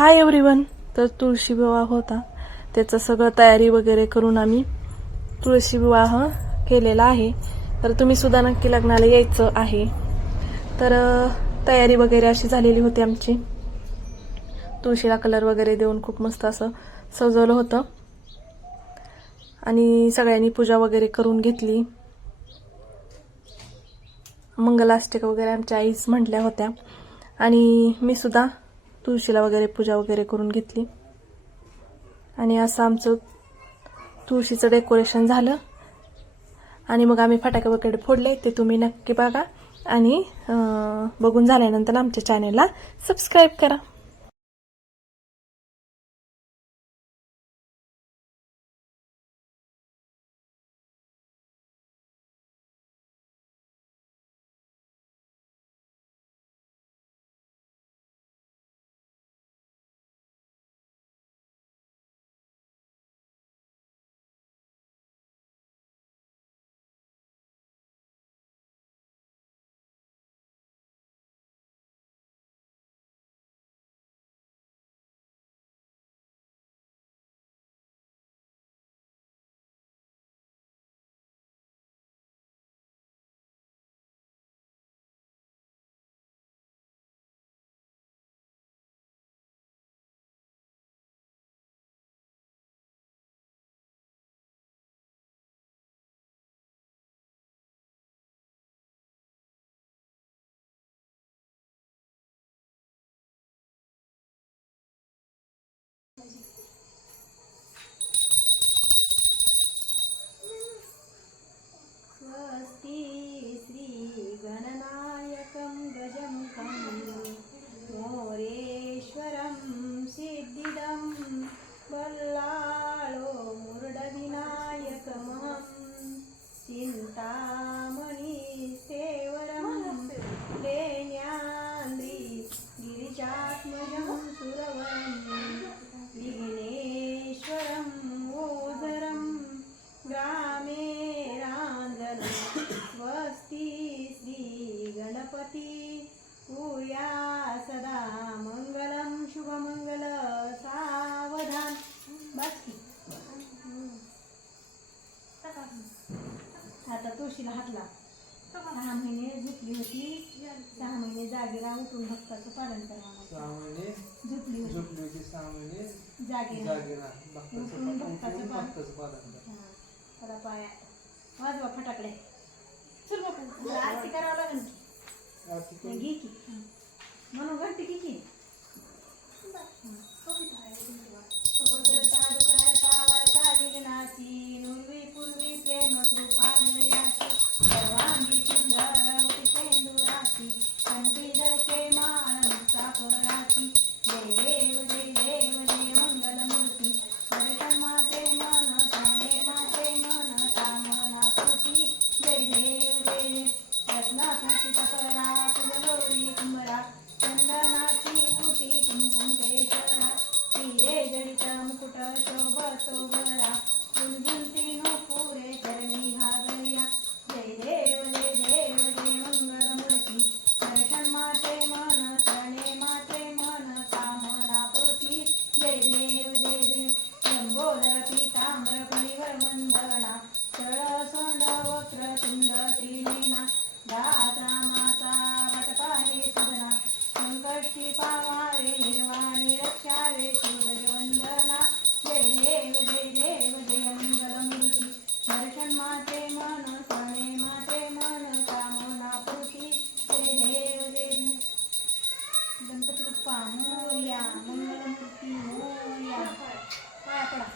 Hi everyone तर तुळशी विवाह होता. त्याचं सगळं तयारी वगैरे करून आम्ही तुळशी विवाह केलेला आहे. तर तुम्ही सुद्धा नक्की लग्नाला यायचं आहे. तर तयारी वगैरे अशी झालेली होती आमची. तुळशीला कलर वगैरे देऊन खूप मस्त असं सजवलं होतं. आणि सगळ्यांनी पूजा वगैरे करून घेतली. मंगलाष्टक वगैरे आमच्या आईच म्हटल्या होत्या. आणि मी सुद्धा तुळशीला वगैरे पूजा वगैरे करून घेतली. आणि असं आमचं तुळशीचं डेकोरेशन झालं. आणि मग आम्ही फटाके वगैरे फोडले ते तुम्ही नक्की बघा. आणि बघून झाल्यानंतर आमच्या चॅनेलला सबस्क्राईब करा. तुळशीला हातला सहा महिने झोपली होती सहा महिने जागी राहा उठून भक्ताचं पालन करावं सहा महिने झोपली होती झोपली होती सहा महिने जागी राहा जागे राहा. भक्ताचं उठून पा- भक्ताचं उठून पालन. भक्ताचं पालन कर. हा, त्याला पाया वाजवा फटाकडे चल आरती करावं लागेल की. आरती करू. घे की కుంకుంకేశ శ్రీరే జడిత ముకుట శోభ శోభరా గుణగుంతిని പപ്പ മൂല മംഗളം കുട്ടി മൂല പഴപ്പടം